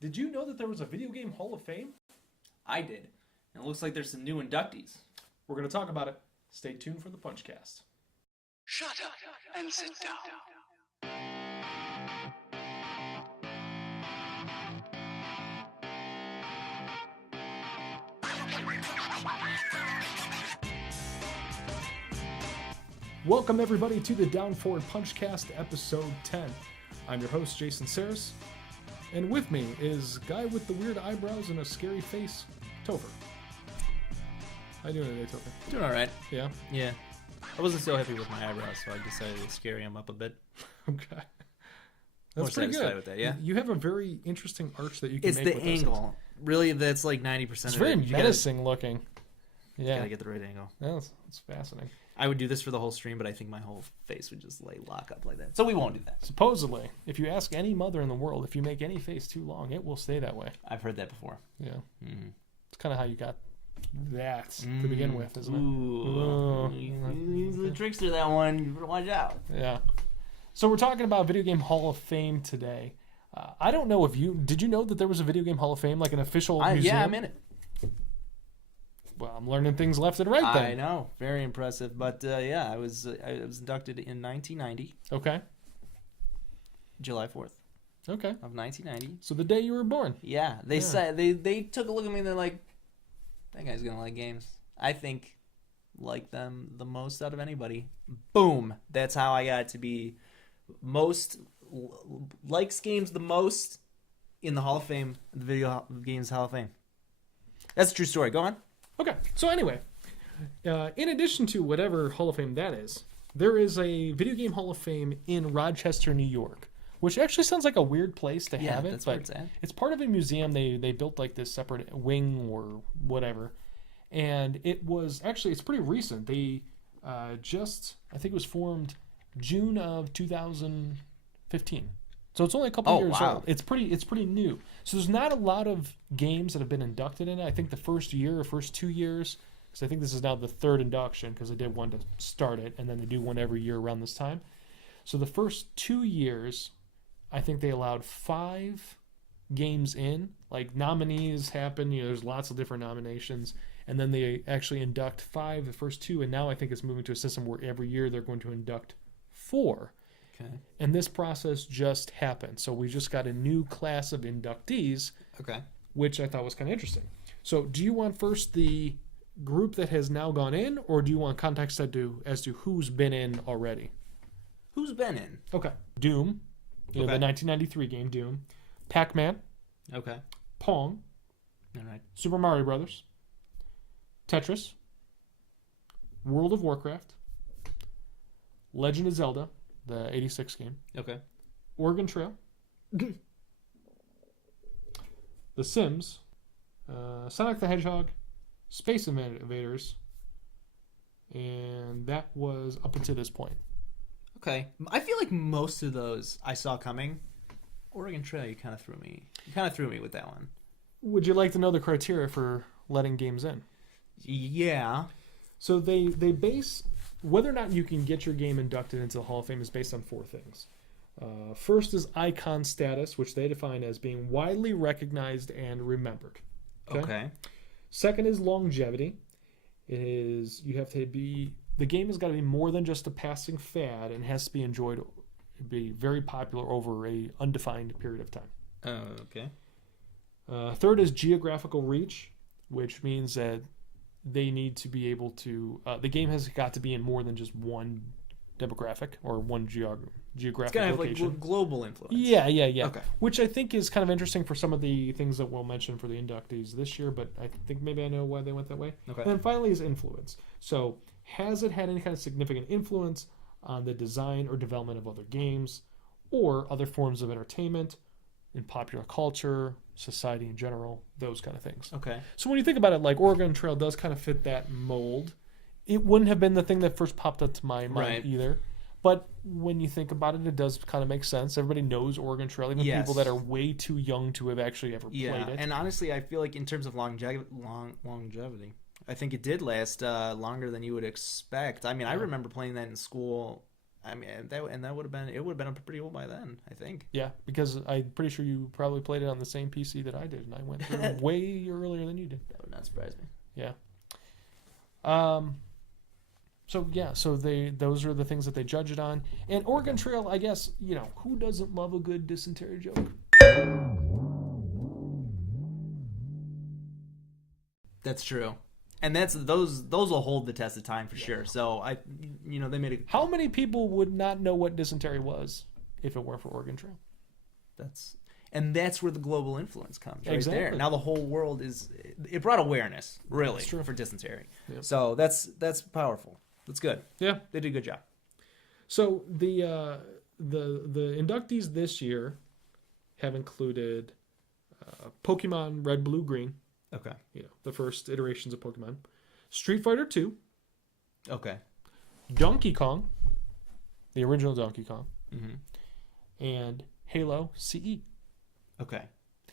Did you know that there was a Video Game Hall of Fame? I did. And it looks like there's some new inductees. We're going to talk about it. Stay tuned for the Punchcast. Shut up and sit down. Welcome everybody to the DwnFwdPUNCHcast episode 10. I'm your host Jason Saris, and with me is guy with the weird eyebrows and a scary face, Topher. How you doing today, Topher? Doing all right. Yeah? Yeah. I wasn't so happy with my eyebrows, so I decided to scary them up a bit. Okay. More That's pretty satisfied good. with that, yeah. You have a very interesting arch that you can It's make the with those angle. things. Really, that's like 90% It's of very it. You menacing looking. gotta, Yeah. gotta get the right angle. It's fascinating. I would do this for the whole stream, but I think my whole face would just lock up like that. So we won't do that. Supposedly, if you ask any mother in the world, if you make any face too long, it will stay that way. I've heard that before. Yeah. Mm. It's kind of how you got that to begin with, isn't it? Ooh. He's the trickster, that one. You better watch out. Yeah. So we're talking about Video Game Hall of Fame today. I don't know if did you know that there was a Video Game Hall of Fame, like an official museum? Yeah, I'm in it. Well, I'm learning things left and right then. I know. Very impressive. But yeah, I was inducted in 1990, Okay. July 4th Okay. of 1990. So the day you were born. Yeah, they said they took a look at me and they're like, that guy's gonna like games. I think like them the most out of anybody. Boom. That's how I got to be likes games the most in the Hall of Fame, the Video Games Hall of Fame. That's a true story. Go on. Okay. So anyway, in addition to whatever Hall of Fame that is, there is a Video Game Hall of Fame in Rochester, New York, which actually sounds like a weird place to have it. That's but where it's at. It's part of a museum. They built like this separate wing or whatever. And it's pretty recent. They I think it was formed June of 2015. So it's only a couple years old. It's pretty new. So there's not a lot of games that have been inducted in it. I think the first 2 years, because I think this is now the third induction, because they did one to start it, and then they do one every year around this time. So the first 2 years, I think they allowed 5 games in. Like nominees happen, there's lots of different nominations, and then they actually induct 5 the first 2, and now I think it's moving to a system where every year they're going to induct 4. Okay. And this process just happened. So we just got a new class of inductees, Okay. which I thought was kind of interesting. So do you want first the group that has now gone in, or do you want context as to who's been in already? Who's been in? Okay. Doom, the Okay. 1993 game Doom, Pac-Man, Okay. Pong, All right. Super Mario Brothers, Tetris, World of Warcraft, Legend of Zelda, the 86 game, Okay. Oregon Trail, The Sims, Sonic the Hedgehog, Space Invaders, and that was up until this point. Okay. I feel like most of those I saw coming. Oregon Trail, you kind of threw me. You kind of threw me with that one. Would you like to know the criteria for letting games in? Yeah. So they base whether or not you can get your game inducted into the Hall of Fame is based on 4 things. First is icon status, which they define as being widely recognized and remembered. Okay. Second is longevity. The game has got to be more than just a passing fad and has to be enjoyed, be very popular over a undefined period of time. Okay. Third is geographical reach, which means that they need to be able to the game has got to be in more than just one demographic or one geographic It's kind of location. like global influence. Yeah. Okay. Which I think is kind of interesting for some of the things that we'll mention for the inductees this year, but I think maybe I know why they went that way. Okay. And then finally is influence. So has it had any kind of significant influence on the design or development of other games or other forms of entertainment in popular culture, society in general, those kind of things. Okay. So when you think about it, like Oregon Trail does kind of fit that mold. It wouldn't have been the thing that first popped up to my mind either. But when you think about it, it does kind of make sense. Everybody knows Oregon Trail, even people that are way too young to have actually ever played it. And honestly, I feel like in terms of longevity, I think it did last longer than you would expect. I mean, I remember playing that in school I mean, that would have been up pretty old by then, I think. Yeah, because I'm pretty sure you probably played it on the same PC that I did, and I went through way earlier than you did. That would not surprise me. Yeah. So those are the things that they judge it on. And Oregon Trail, I guess, who doesn't love a good dysentery joke? That's true. And those will hold the test of time for sure. So they made it. How many people would not know what dysentery was if it weren't for Oregon Trail? That's where the global influence comes right Exactly. there. Now the whole world it brought awareness really for dysentery. Yep. So that's powerful. That's good. Yeah, they did a good job. So the inductees this year have included Pokemon Red, Blue, Green. Okay. The first iterations of Pokemon. Street Fighter 2. Okay. Donkey Kong. The original Donkey Kong. Mm-hmm. And Halo CE. Okay.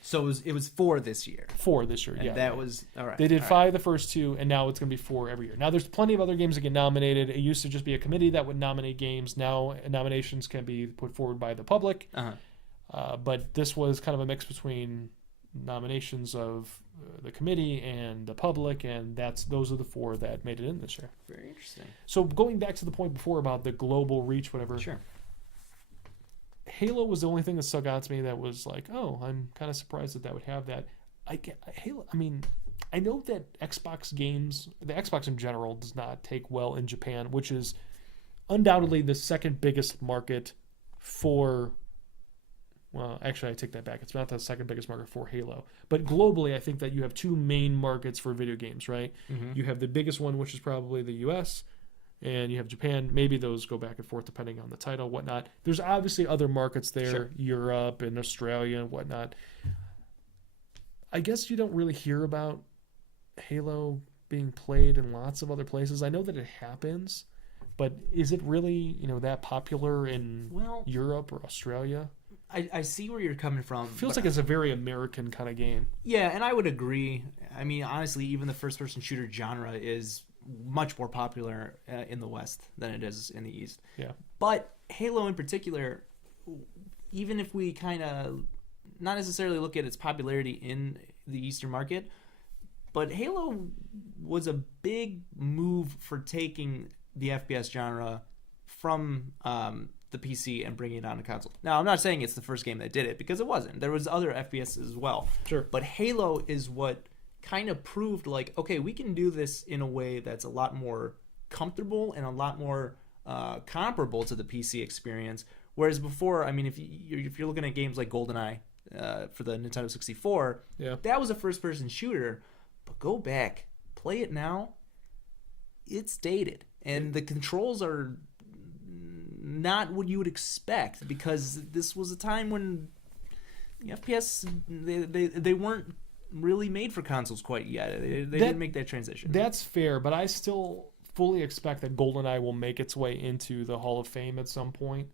So it was 4 this year. 4 this year, and yeah. That was, all right. They did 5 the first 2, and now it's going to be 4 every year. Now, there's plenty of other games that get nominated. It used to just be a committee that would nominate games. Now, nominations can be put forward by the public. Uh-huh. But this was kind of a mix between nominations of the committee and the public, and those are the 4 that made it in this year. Very interesting. So going back to the point before about the global reach, whatever. Sure. Halo was the only thing that stuck out to me that was like, oh, I'm kind of surprised that would have that. Halo. I mean, I know that Xbox games, the Xbox in general, does not take well in Japan, which is undoubtedly the second biggest market for. Well, actually, I take that back. It's not the second biggest market for Halo. But globally, I think that you have 2 main markets for video games, right? Mm-hmm. You have the biggest one, which is probably the US, and you have Japan. Maybe those go back and forth depending on the title, whatnot. There's obviously other markets there, sure. Europe and Australia and whatnot. I guess you don't really hear about Halo being played in lots of other places. I know that it happens, but is it really, that popular in Europe or Australia? I see where you're coming from. Feels like it's a very American kind of game. Yeah, and I would agree. I mean, honestly, even the first-person shooter genre is much more popular in the West than it is in the East. Yeah. But Halo in particular, even if we kind of not necessarily look at its popularity in the Eastern market, but Halo was a big move for taking the FPS genre from the PC and bringing it onto console. Now, I'm not saying it's the first game that did it, because it wasn't. There was other FPS as well. Sure. But Halo is what kind of proved, like, okay, we can do this in a way that's a lot more comfortable and a lot more comparable to the PC experience. Whereas before, I mean, if you're looking at games like GoldenEye for the Nintendo 64, that was a first-person shooter. But go back, play it now, it's dated. And the controls are not what you would expect, because this was a time when the FPS they weren't really made for consoles quite yet. They didn't make that transition. That's fair, but I still fully expect that GoldenEye will make its way into the Hall of Fame at some point,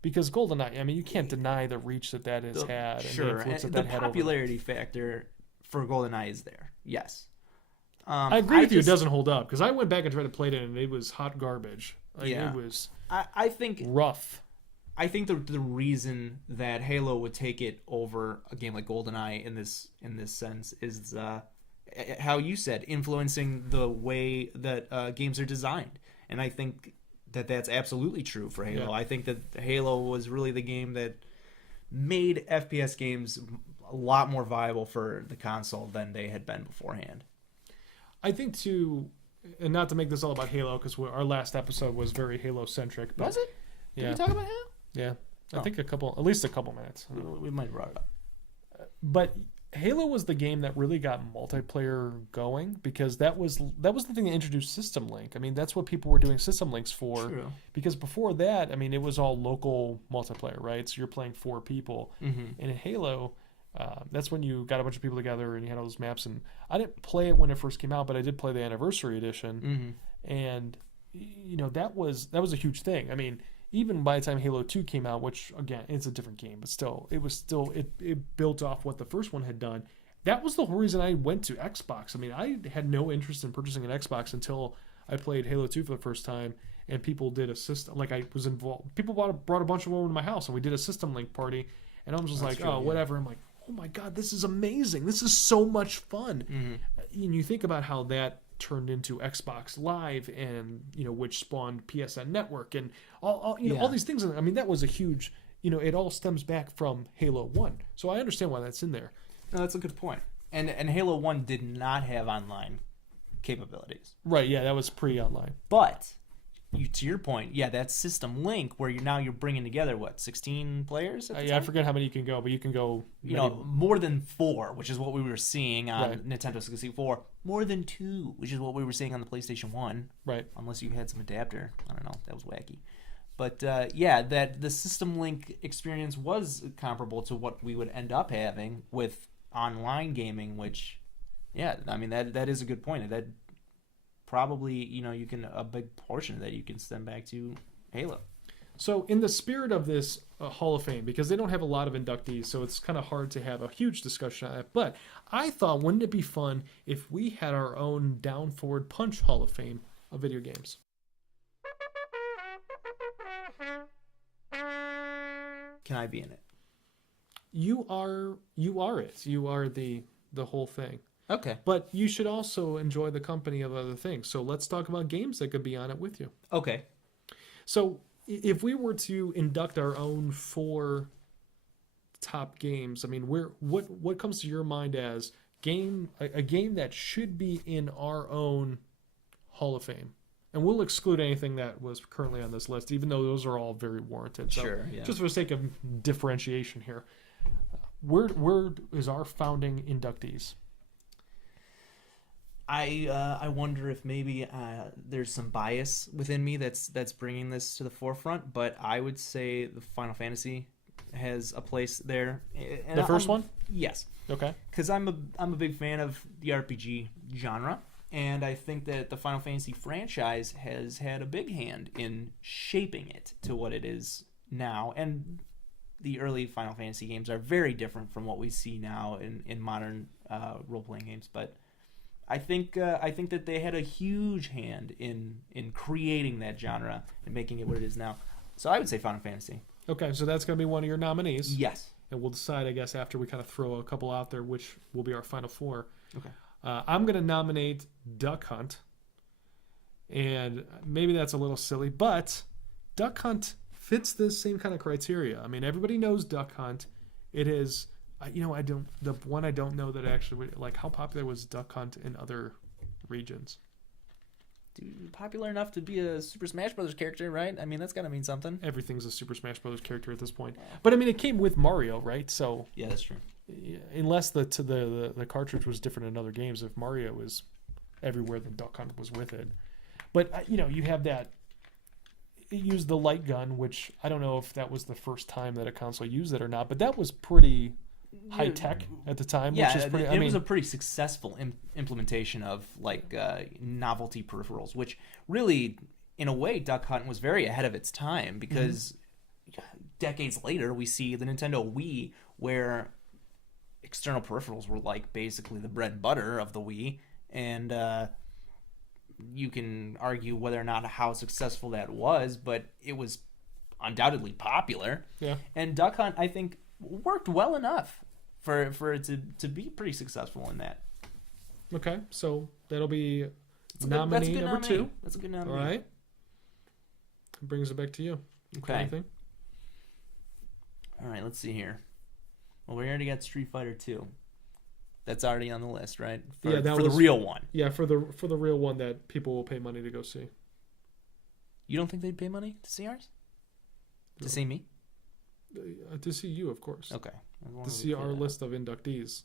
because GoldenEye, I mean, you can't deny the reach that has had. Sure, and the popularity factor for GoldenEye is there. Yes. I agree with you. It doesn't hold up, because I went back and tried to play it, and it was hot garbage. It was I think rough. I think the reason that Halo would take it over a game like GoldenEye in this sense is how you said, influencing the way that games are designed. And I think that that's absolutely true for Halo. Yeah. I think that Halo was really the game that made FPS games a lot more viable for the console than they had been beforehand. I think too, and not to make this all about Halo, because our last episode was very Halo-centric. But, was it? Did we talk about Halo? Yeah. I think at least a couple minutes. We might have brought it up. But Halo was the game that really got multiplayer going, because that was the thing that introduced System Link. I mean, that's what people were doing System Links for. True. Because before that, I mean, it was all local multiplayer, right? So you're playing 4 people. Mm-hmm. And in Halo, that's when you got a bunch of people together and you had all those maps. And I didn't play it when it first came out, but I did play the Anniversary Edition. Mm-hmm. And, that was a huge thing. I mean, even by the time Halo 2 came out, which, again, it's a different game, but still, it built off what the first one had done. That was the whole reason I went to Xbox. I mean, I had no interest in purchasing an Xbox until I played Halo 2 for the first time. and people did a system. Like I was involved. People brought a bunch of them over to my house, and we did a system link party. And I was just like, whatever. I'm like, oh my god, this is amazing. This is so much fun. And you think about how that turned into Xbox Live, and which spawned PSN Network, and all these things. I mean, that was a huge. It all stems back from Halo 1. So I understand why that's in there. No, that's a good point. And Halo 1 did not have online capabilities. Right, yeah, that was pre-online. But to your point, yeah, that system link where you're bringing together 16 players? I forget how many you can go, but you can go more than 4, which is what we were seeing on Nintendo 64. More than 2, which is what we were seeing on the PlayStation 1. Right. Unless you had some adapter. I don't know. That was wacky. But that the system link experience was comparable to what we would end up having with online gaming, which, I mean, that is a good point. That probably, you can, a big portion of that you can stem back to Halo. So in the spirit of this Hall of Fame, because they don't have a lot of inductees, so it's kind of hard to have a huge discussion on it, but I thought, wouldn't it be fun if we had our own Down Forward Punch Hall of Fame of video games? Can I be in it? You are it. You are the whole thing. Okay. But you should also enjoy the company of other things. So let's talk about games that could be on it with you. Okay. So if we were to induct our own 4 top games, I mean, what comes to your mind as a game that should be in our own Hall of Fame? And we'll exclude anything that was currently on this list, even though those are all very warranted. So sure, yeah. Just for the sake of differentiation here, where is our founding inductees? I wonder if maybe there's some bias within me that's bringing this to the forefront, but I would say the Final Fantasy has a place there. And the first one? Yes. Okay. Because I'm a big fan of the RPG genre, and I think that the Final Fantasy franchise has had a big hand in shaping it to what it is now. And the early Final Fantasy games are very different from what we see now in modern role-playing games, but I think that they had a huge hand in creating that genre and making it what it is now. So I would say Final Fantasy. Okay, so that's going to be one of your nominees. Yes. And we'll decide, I guess, after we kind of throw a couple out there, which will be our final 4. Okay. I'm going to nominate Duck Hunt. And maybe that's a little silly, but Duck Hunt fits this same kind of criteria. I mean, everybody knows Duck Hunt. It is... the one I don't know that actually, like, how popular was Duck Hunt in other regions? Dude, popular enough to be a Super Smash Brothers character, right? I mean, that's got to mean something. Everything's a Super Smash Brothers character at this point. But I mean, it came with Mario, right? So yeah, that's true. Unless the cartridge was different in other games, if Mario was everywhere, then Duck Hunt was with it. But you have that. It used the light gun, which I don't know if that was the first time that a console used it or not, but that was pretty high tech at the time. Yeah, which is pretty, it was a pretty successful implementation of novelty peripherals, which really, in a way, Duck Hunt was very ahead of its time because decades later we see the Nintendo Wii, where external peripherals were like basically the bread and butter of the Wii, and you can argue whether or not how successful that was, but it was undoubtedly popular. Yeah, and Duck Hunt, I think, worked well enough for it to be pretty successful in that. Okay, so that'll be nominee number 2. That's a good nominee. All right. Brings it back to you. Okay. Anything? All right, let's see here. Well, we already got Street Fighter 2. That's already on the list, right? For the real one. Yeah, for the real one that people will pay money to go see. You don't think they'd pay money to see ours? To see me? To see you, of course. Okay. To see our list of inductees.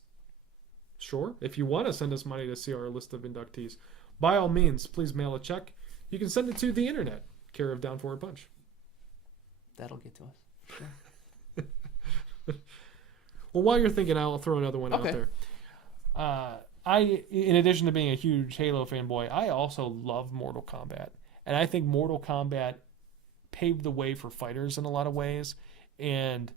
Sure. If you want to send us money to see our list of inductees, by all means, please mail a check. You can send it to the internet, care of Down Forward Punch. That'll get to us. Sure. Well, while you're thinking, I'll throw another one out there. In addition to being a huge Halo fanboy, I also love Mortal Kombat. And I think Mortal Kombat paved the way for fighters in a lot of ways. And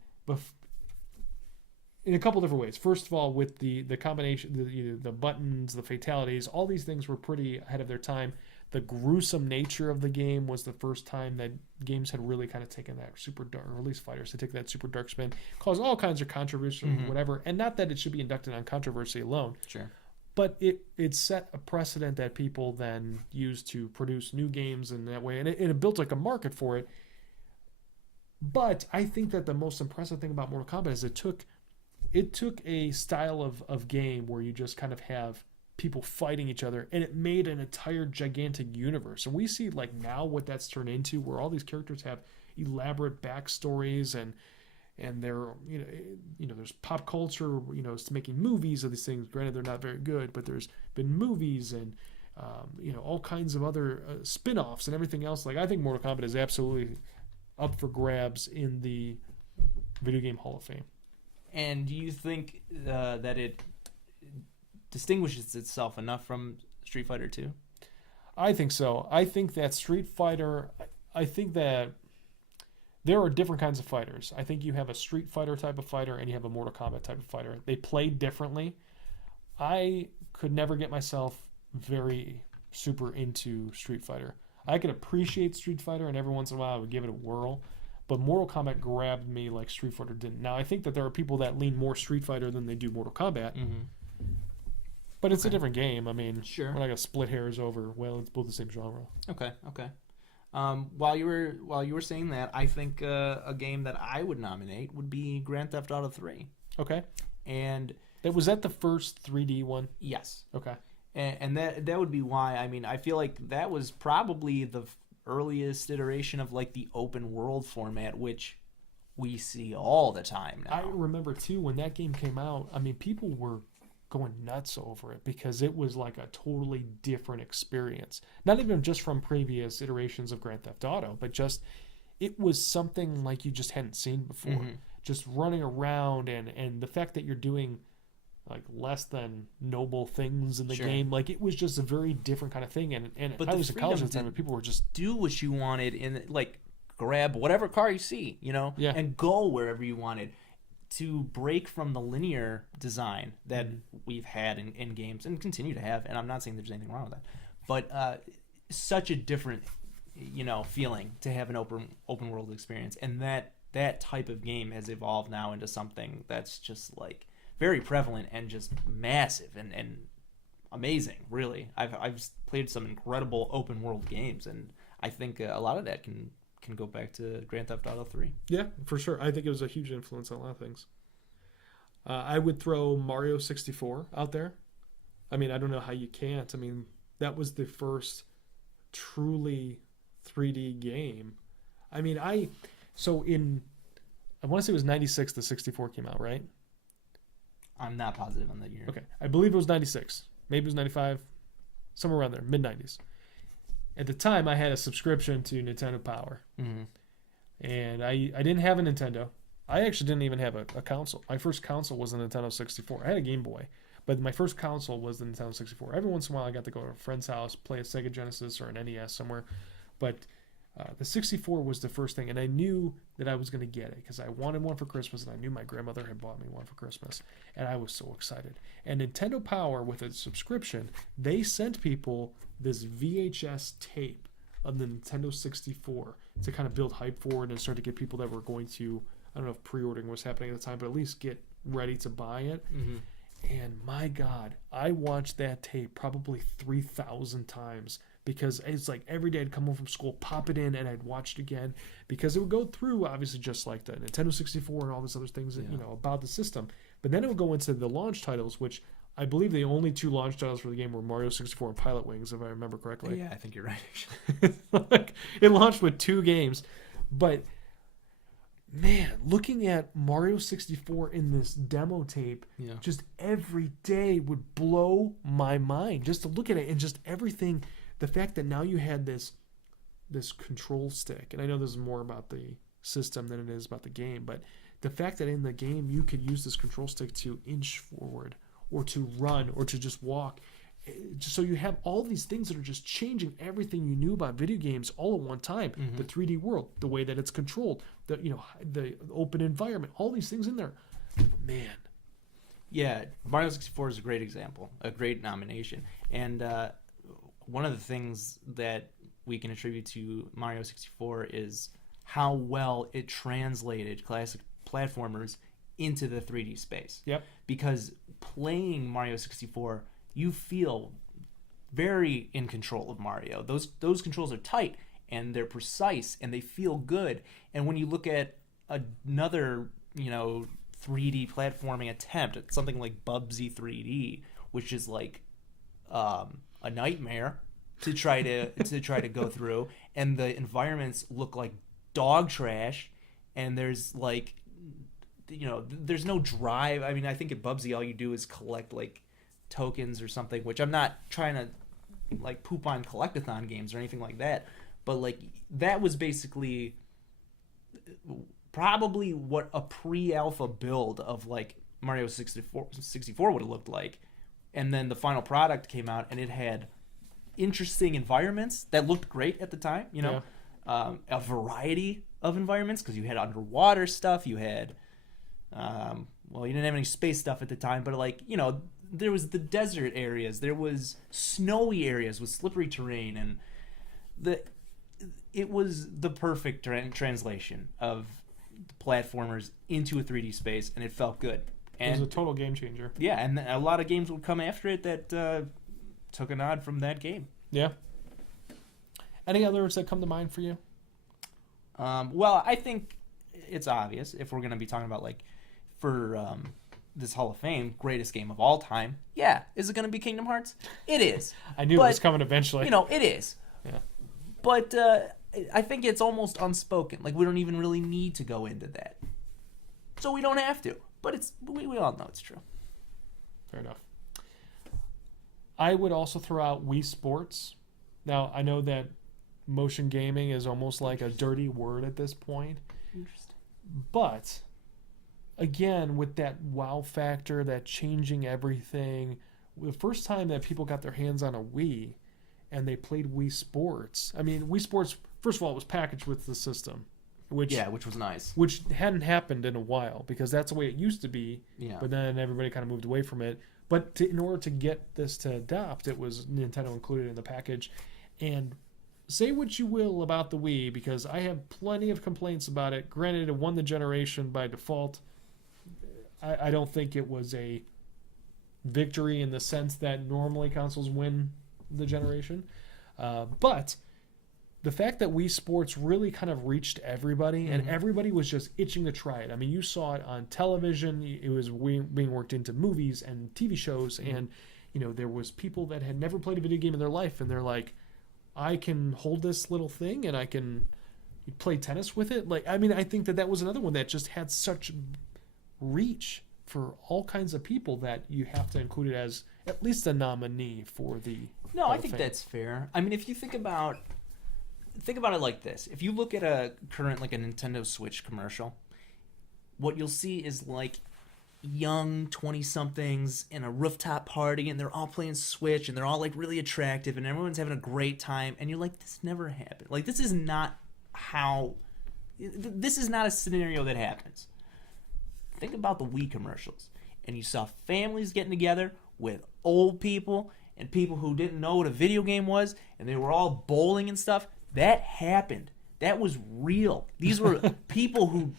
in a couple different ways. First of all, with the combination, the buttons, the fatalities, all these things were pretty ahead of their time. The gruesome nature of the game was the first time that games had really kind of taken that super dark, or at least fighters had taken that super dark spin, caused all kinds of controversy, whatever. And not that it should be inducted on controversy alone. Sure. But it set a precedent that people then used to produce new games in that way. And it built like a market for it. But I think that the most impressive thing about Mortal Kombat is it took a style of game where you just kind of have people fighting each other, and it made an entire gigantic universe. And we see like now what that's turned into, where all these characters have elaborate backstories, and they're you know there's pop culture, it's making movies of these things. Granted, they're not very good, but there's been movies and all kinds of other spin-offs and everything else. Like, I think Mortal Kombat is absolutely up for grabs in the Video Game Hall of Fame. And do you think that it distinguishes itself enough from Street Fighter 2? I think so. I think that Street Fighter, I think that there are different kinds of fighters. I think you have a Street Fighter type of fighter and you have a Mortal Kombat type of fighter. They play differently. I could never get myself very super into Street Fighter. I could appreciate Street Fighter, and every once in a while I would give it a whirl. But Mortal Kombat grabbed me like Street Fighter didn't. Now, I think that there are people that lean more Street Fighter than they do Mortal Kombat. But it's a different game. I mean, sure, we're not gonna split hairs over. Well, it's both the same genre. Okay. While you were saying that, I think a game that I would nominate would be Grand Theft Auto 3. Okay. And was that the first 3D one? Yes. Okay. And that would be why. I mean, I feel like that was probably the earliest iteration of like the open world format, which we see all the time now. I remember too when that game came out. I mean, people were going nuts over it because it was like a totally different experience. Not even just from previous iterations of Grand Theft Auto, but just it was something like you just hadn't seen before. Just running around and the fact that you're doing like less than noble things in the game, like it was just a very different kind of thing. And but I was in college at the time, and people were just do what you wanted and like grab whatever car you see, and go wherever you wanted. To break from the linear design that we've had in games and continue to have, and I'm not saying there's anything wrong with that, but such a different, feeling to have an open world experience, and that type of game has evolved now into something that's just like very prevalent and just massive and amazing. Really, I've played some incredible open world games, and I think a lot of that can go back to Grand Theft Auto 3. Yeah, for sure. I think it was a huge influence on a lot of things. I would throw Mario 64 out there. I mean, I don't know how you can't. I mean, that was the first truly 3D game. I mean, I want to say it was 96 the 64 came out, right? I'm not positive on that year. Okay. I believe it was 96. Maybe it was 95. Somewhere around there, mid-90s. At the time, I had a subscription to Nintendo Power. And I didn't have a Nintendo. I actually didn't even have a console. My first console was the Nintendo 64. I had a Game Boy, but my first console was the Nintendo 64. Every once in a while, I got to go to a friend's house, play a Sega Genesis or an NES somewhere. But the 64 was the first thing, and I knew that I was going to get it because I wanted one for Christmas, and I knew my grandmother had bought me one for Christmas, and I was so excited. And Nintendo Power, with a subscription, they sent people this VHS tape of the Nintendo 64 to kind of build hype forward and start to get people that were going to, I don't know if pre-ordering was happening at the time, but at least get ready to buy it. And my God, I watched that tape probably 3,000 times because it's like every day I'd come home from school, pop it in, and I'd watch it again because it would go through, obviously, just like the Nintendo 64 and all these other things, about the system. But then it would go into the launch titles, which I believe the only two launch titles for the game were Mario 64 and Pilot Wings, if I remember correctly. Yeah, I think you're right. Like, it launched with 2 games. But, man, looking at Mario 64 in this demo tape, just every day would blow my mind. Just to look at it and just everything, the fact that now you had this control stick, and I know this is more about the system than it is about the game, but the fact that in the game you could use this control stick to inch forward or to run or to just walk, just so you have all these things that are just changing everything you knew about video games all at one time. The 3D world, the way that it's controlled, the open environment, all these things in there. Man. Yeah, Mario 64 is a great example, a great nomination. And one of the things that we can attribute to Mario 64 is how well it translated classic platformers into the 3D space. Yep. Because playing Mario 64, you feel very in control of Mario. Those controls are tight and they're precise and they feel good. And when you look at another, 3D platforming attempt at something like Bubsy 3D, which is like a nightmare to try to go through, and the environments look like dog trash, and there's like, there's no drive. I mean, I think at Bubsy all you do is collect like tokens or something, which I'm not trying to like poop on collectathon games or anything like that, but like that was basically probably what a pre-alpha build of like Mario 64 would have looked like. And then the final product came out and it had interesting environments that looked great at the time, a variety of environments, because you had underwater stuff, you had you didn't have any space stuff at the time, but like, there was the desert areas, there was snowy areas with slippery terrain, and it was the perfect translation of platformers into a 3D space, and it felt good. And it was a total game changer. Yeah, and a lot of games would come after it that took a nod from that game. Yeah. Any others that come to mind for you? Well, I think it's obvious if we're going to be talking about like for this Hall of Fame greatest game of all time. Yeah, is it going to be Kingdom Hearts? It is. I knew it was coming eventually. It is. Yeah. But I think it's almost unspoken. Like, we don't even really need to go into that. So we don't have to. But we all know it's true. Fair enough. I would also throw out Wii Sports. Now, I know that motion gaming is almost like a dirty word at this point. Interesting. But, again, with that wow factor, that changing everything, the first time that people got their hands on a Wii and they played Wii Sports, I mean, Wii Sports, first of all, it was packaged with the system. Which was nice. Which hadn't happened in a while, because that's the way it used to be. Yeah. But then everybody kind of moved away from it. But in order to get this to adopt, it was Nintendo included in the package. And say what you will about the Wii, because I have plenty of complaints about it. Granted, it won the generation by default. I don't think it was a victory in the sense that normally consoles win the generation. But the fact that Wii Sports really kind of reached everybody, and everybody was just itching to try it. I mean, you saw it on television. It was being worked into movies and TV shows, and there was people that had never played a video game in their life, and they're like, I can hold this little thing and I can play tennis with it. Like, I mean, I think that was another one that just had such reach for all kinds of people that you have to include it as at least a nominee for the No, I think that's fair. I mean, if you think about it like this. If you look at a current, like a Nintendo Switch commercial, what you'll see is like young 20-somethings in a rooftop party, and they're all playing Switch, and they're all like really attractive, and everyone's having a great time, and you're like, this never happened. Like, this is not a scenario that happens. Think about the Wii commercials, and you saw families getting together with old people and people who didn't know what a video game was, and they were all bowling and stuff. That happened. That was real. These were people who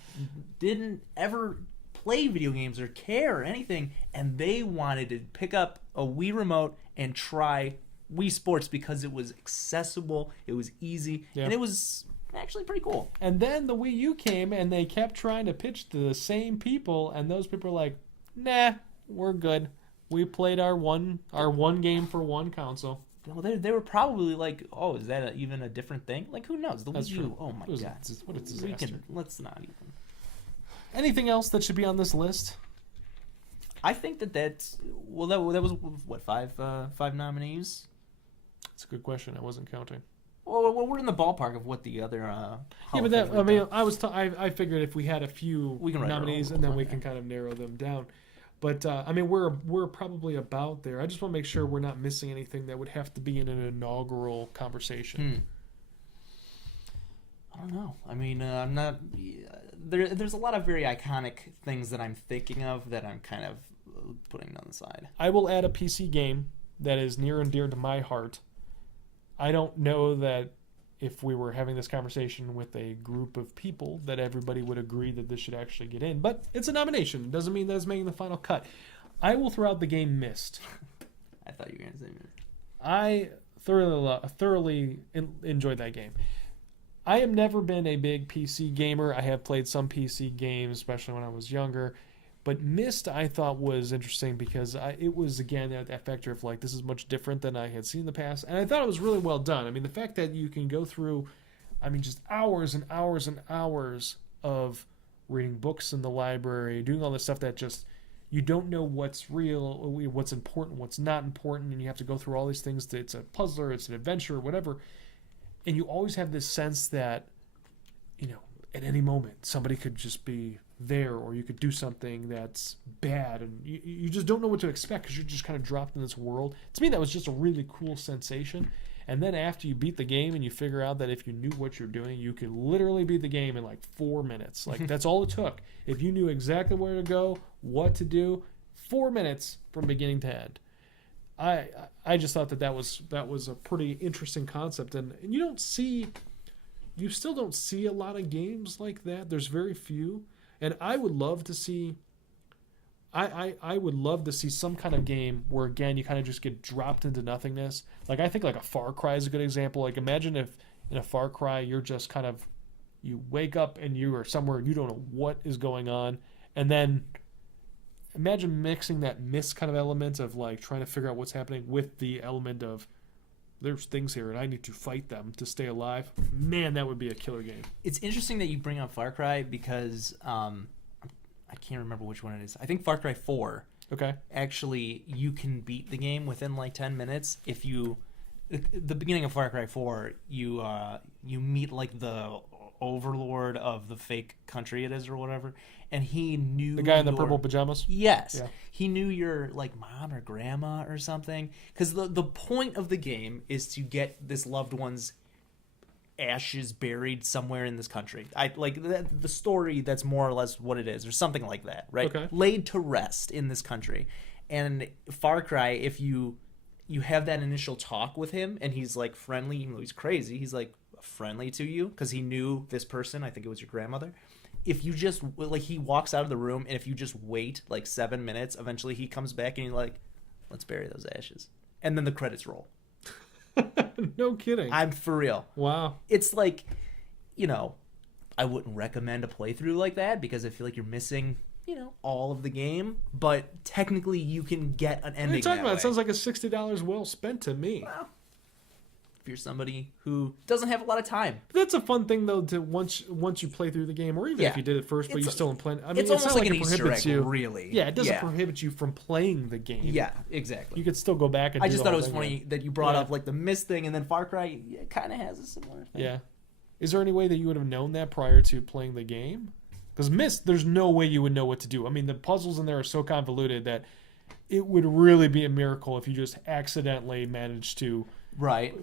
didn't ever play video games or care or anything, and they wanted to pick up a Wii remote and try Wii Sports because it was accessible, it was easy, and it was actually pretty cool. And then the Wii U came, and they kept trying to pitch to the same people, and those people were like, nah, we're good. We played our one game for one console. Well, they were probably like, oh, is that even a different thing? Like, who knows? The Wii U, oh my god. What a disaster. Let's not even. Anything else that should be on this list? I think that was, what, five nominees? That's a good question. I wasn't counting. Well, we're in the ballpark of what the other. I figured if we had a few nominees, and then we can kind of narrow them down. But we're probably about there. I just want to make sure we're not missing anything that would have to be in an inaugural conversation. I don't know. I mean, I'm not. There's a lot of very iconic things that I'm thinking of that I'm kind of putting on the side. I will add a PC game that is near and dear to my heart, I don't know that if we were having this conversation with a group of people that everybody would agree that this should actually get in. But it's a nomination. It doesn't mean that it's making the final cut. I will throw out the game Myst. I thought you were going to say Myst. I thoroughly enjoyed that game. I have never been a big PC gamer. I have played some PC games, especially when I was younger. But Myst, I thought, was interesting because it was, again, that factor of, like, this is much different than I had seen in the past. And I thought it was really well done. I mean, the fact that you can go through, I mean, just hours and hours and hours of reading books in the library, doing all this stuff that just, you don't know what's real, what's important, what's not important, and you have to go through all these things. It's a puzzler, it's an adventure, whatever. And you always have this sense that, you know, at any moment, somebody could just be there, or you could do something that's bad, and you just don't know what to expect because you're just kind of dropped in this world. To me, that was just a really cool sensation. And then after you beat the game and you figure out that if you knew what you're doing, you could literally beat the game in like 4 minutes. Like, that's all it took. If you knew exactly where to go, what to do, 4 minutes from beginning to end. I just thought that was a pretty interesting concept, and you still don't see a lot of games like that. There's very few. And I would love to see I would love to see some kind of game where, again, you kind of just get dropped into nothingness. Like, I think like a Far Cry is a good example. Like, imagine if in a Far Cry you're just kind of, you wake up and you are somewhere you don't know what is going on, and then imagine mixing that Myst kind of element of like trying to figure out what's happening with the element of there's things here and I need to fight them to stay alive. Man, that would be a killer game. It's interesting that you bring up Far Cry because I can't remember which one it is. I think Far Cry 4. Okay. Actually, you can beat the game within like 10 minutes if you. The beginning of Far Cry 4, you meet like the overlord of the fake country it is or whatever, and he knew the guy in the purple pajamas. Yes, yeah. He knew your like mom or grandma or something, because the point of the game is to get this loved one's ashes buried somewhere in this country. I like the story. That's more or less what it is, or something like that, right? Okay. Laid to rest in this country, and Far Cry, if you have that initial talk with him, and he's like friendly, even though he's crazy, he's like friendly to you because he knew this person. I think it was your grandmother. If you just like, he walks out of the room, and if you just wait like 7 minutes, eventually he comes back and he's like, "Let's bury those ashes," and then the credits roll. No kidding. I'm for real. Wow. It's like, I wouldn't recommend a playthrough like that because I feel like you're missing, all of the game. But technically, you can get an ending. What are you talking about? Way. It sounds like a $60 well spent to me. Well, if you're somebody who doesn't have a lot of time, But that's a fun thing though. To once you play through the game, or even if you did it first, but you still in plan. I mean, it's almost not like it an Easter prohibits egg, you. really. Yeah, it doesn't prohibit you from playing the game. Yeah, exactly. You could still go back and. I do just the thought it whole was thing funny again. that you brought up like the Myst thing, and then Far Cry kind of has a similar thing. Yeah. Is there any way that you would have known that prior to playing the game? Because Myst, there's no way you would know what to do. I mean, the puzzles in there are so convoluted that it would really be a miracle if you just accidentally managed to, right,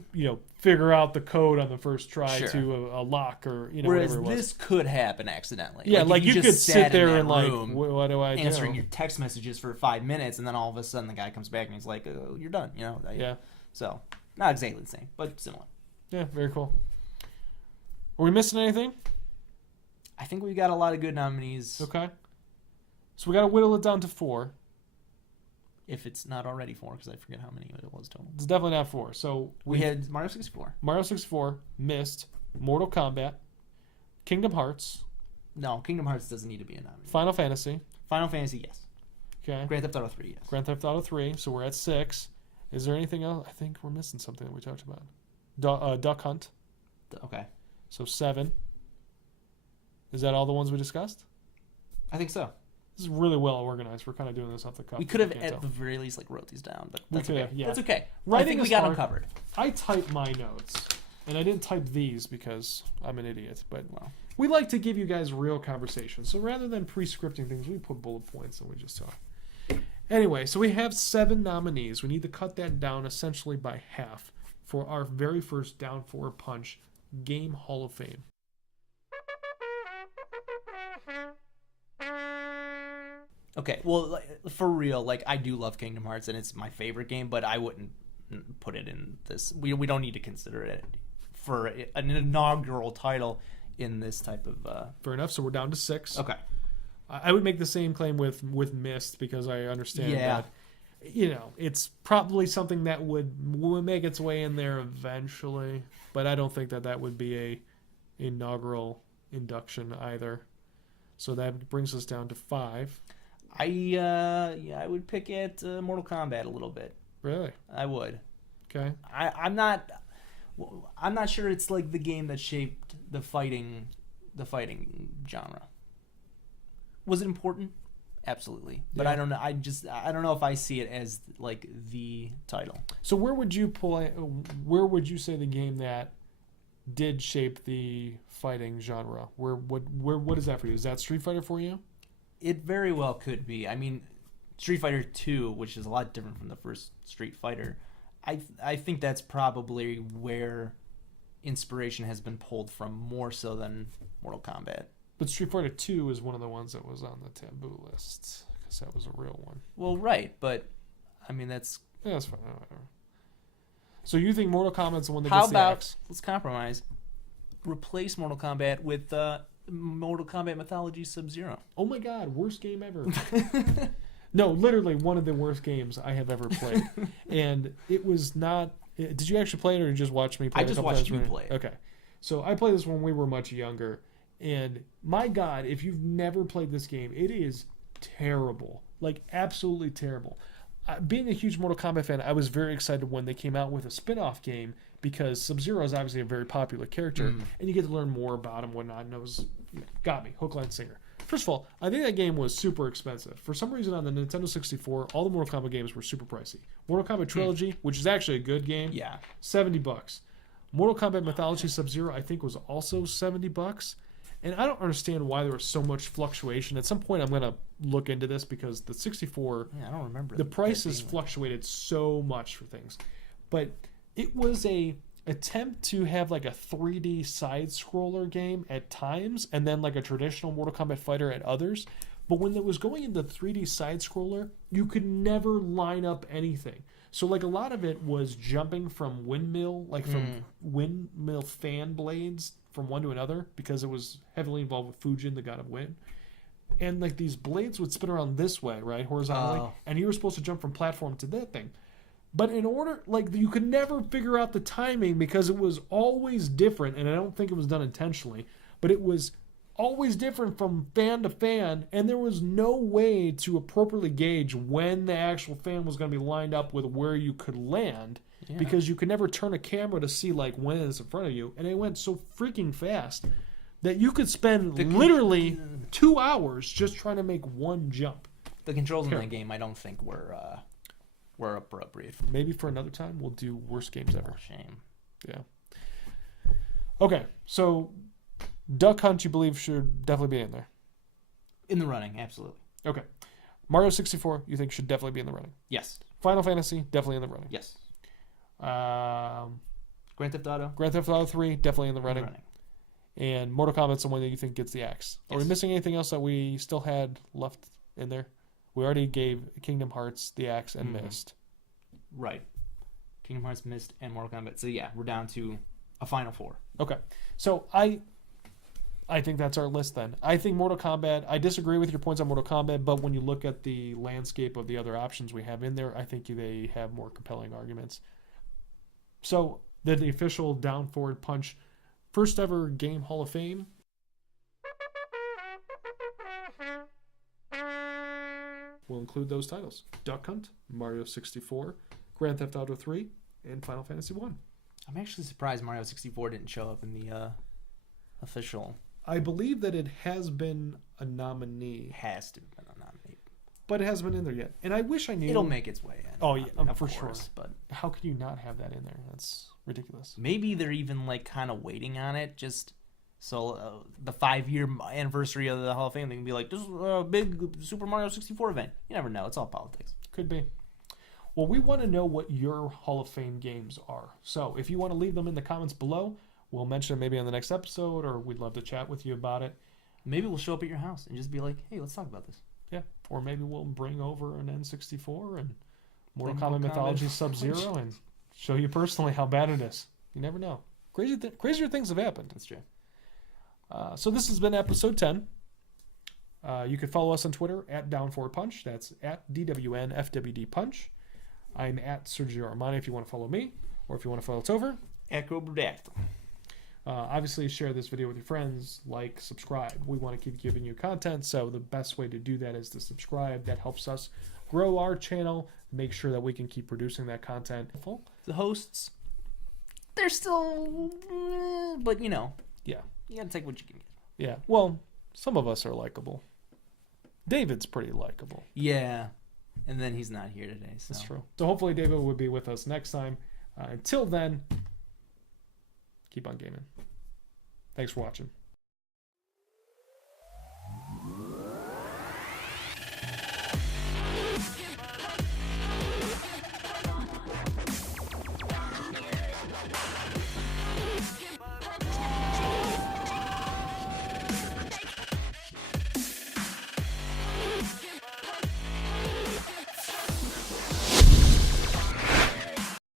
figure out the code on the first try to a lock or Whereas whatever it was. this could happen accidentally. Yeah, like you just could sit there in and that like, room what do I do? answering your text messages for 5 minutes, and then all of a sudden the guy comes back and he's like, oh, "You're done." Yeah. So not exactly the same, but similar. Yeah, very cool. Are we missing anything? I think we got a lot of good nominees. Okay. So we got to whittle it down to 4. If it's not already 4, because I forget how many it was total. It's definitely not 4. So we had Mario 64. Mario 64, Myst, Mortal Kombat, Kingdom Hearts. No, Kingdom Hearts doesn't need to be a nominee. Final Fantasy. Final Fantasy, yes. Okay. Grand Theft Auto 3, yes. Grand Theft Auto 3. So we're at 6. Is there anything else? I think we're missing something that we talked about. Duck Hunt. Okay. So 7. Is that all the ones we discussed? I think so. This is really well organized. We're kind of doing this off the cuff. We could have, at the very least, wrote these down, but that's okay. Yeah. That's okay. Writing I think we is got hard. them covered. I typed my notes, and I didn't type these because I'm an idiot. But we like to give you guys real conversation. So rather than pre-scripting things, we put bullet points and we just talk. Anyway, so we have 7 nominees. We need to cut that down essentially by half for our very first Down for a Punch Game Hall of Fame. Okay, well, for real, I do love Kingdom Hearts, and it's my favorite game, but I wouldn't put it in this. We don't need to consider it for an inaugural title in this type of. Fair enough. So we're down to 6. Okay. I would make the same claim with Myst because I understand that. It's probably something that would make its way in there eventually, but I don't think that would be a inaugural induction either. So that brings us down to 5. I would pick at Mortal Kombat a little bit. Really? I would. Okay. I'm not sure it's like the game that shaped the fighting genre. Was it important? Absolutely. But Yeah. I don't know. I don't know if I see it as like the title. So where would you say the game that did shape the fighting genre? What is that for you? Is that Street Fighter for you? It very well could be. I mean, Street Fighter 2, which is a lot different from the first Street Fighter, I think that's probably where inspiration has been pulled from more so than Mortal Kombat. But Street Fighter 2 is one of the ones that was on the taboo list because that was a real one. Well, right, but I mean that's fine. Whatever. So you think Mortal Kombat's the one that how gets the about axe? let's compromise, replace Mortal Kombat with Mortal Kombat Mythology Sub-Zero. Oh my God, worst game ever. No, literally one of the worst games I have ever played. And it was not... Did you actually play it or you just watch me play it? I just watched you play it. Okay. So I played this when we were much younger. And my God, if you've never played this game, it is terrible. Like, absolutely terrible. Being a huge Mortal Kombat fan, I was very excited when they came out with a spin-off game because Sub-Zero is obviously a very popular character, and you get to learn more about him and whatnot, and it was... got me. Hook, line, singer. First of all, I think that game was super expensive. For some reason on the Nintendo 64, all the Mortal Kombat games were super pricey. Mortal Kombat Trilogy, which is actually a good game, Yeah. $70. Mortal Kombat Mythology Sub-Zero, I think, was also $70. And I don't understand why there was so much fluctuation. At some point, I'm going to look into this because the 64, Yeah, I don't remember. the prices fluctuated so much for things. But it was a attempt to have like a 3D side scroller game at times and then like a traditional Mortal Kombat fighter at others. But when it was going into 3D side scroller, you could never line up anything. So like a lot of it was jumping from windmill fan blades from one to another because it was heavily involved with Fujin, the god of wind. And like these blades would spin around this way, right, horizontally, and you were supposed to jump from platform to that thing. But in order, like, you could never figure out the timing because it was always different, and I don't think it was done intentionally, but it was always different from fan to fan, and there was no way to appropriately gauge when the actual fan was going to be lined up with where you could land because you could never turn a camera to see, like, when it's in front of you, and it went so freaking fast that you could spend literally 2 hours just trying to make one jump. The controls in that game, I don't think were appropriate. Maybe for another time we'll do worst games ever. Shame. Yeah. Okay, so Duck Hunt you believe should definitely be in there. In the running, absolutely. Okay. Mario 64 you think should definitely be in the running. Yes. Final Fantasy definitely in the running. Yes. Grand Theft Auto. Grand Theft Auto 3 definitely in the running. And Mortal Kombat's the one that you think gets the axe. Are we missing anything else that we still had left in there? We already gave Kingdom Hearts the axe and Myst. Right. Kingdom Hearts, Myst, and Mortal Kombat. So yeah, we're down to a final 4. Okay. So I think that's our list then. I think Mortal Kombat, I disagree with your points on Mortal Kombat, but when you look at the landscape of the other options we have in there, I think they have more compelling arguments. So the official Down Forward Punch first ever Game Hall of Fame. We'll include those titles: Duck Hunt, Mario 64, Grand Theft Auto 3, and Final Fantasy 1. I'm actually surprised Mario 64 didn't show up in the official. I believe that it has been a nominee. Has to have been a nominee. But it hasn't been in there yet. And I wish I knew. It'll make its way in. Oh, yeah, of for course, sure. But how can you not have that in there? That's ridiculous. maybe they're even like kind of waiting on it just so the 5-year anniversary of the Hall of Fame, they can be like, this is a big Super Mario 64 event. You never know. It's all politics. Could be. Well, we want to know what your Hall of Fame games are. So if you want to leave them in the comments below, we'll mention them maybe on the next episode, or we'd love to chat with you about it. Maybe we'll show up at your house and just be like, hey, let's talk about this. Yeah. Or maybe we'll bring over an N64 and Mortal Mortal Kombat Kombat Mythology Sub-Zero and show you personally how bad it is. You never know. Crazier things have happened. That's true. So this has been episode 10. You can follow us on Twitter at DwnFwdPUNCH. That's at DwnFwdPUNCH. I'm at Sergio Armani if you want to follow me, or if you want to follow Tover. Acrobactyl. Obviously, share this video with your friends, like, subscribe. We want to keep giving you content, so the best way to do that is to subscribe. That helps us grow our channel, make sure that we can keep producing that content. The hosts, they're still, but you know, Yeah. you gotta take what you can get. Yeah. Well, some of us are likable. David's pretty likable. Yeah, and then he's not here today. So. That's true. So hopefully David will be with us next time. Until then, keep on gaming. Thanks for watching.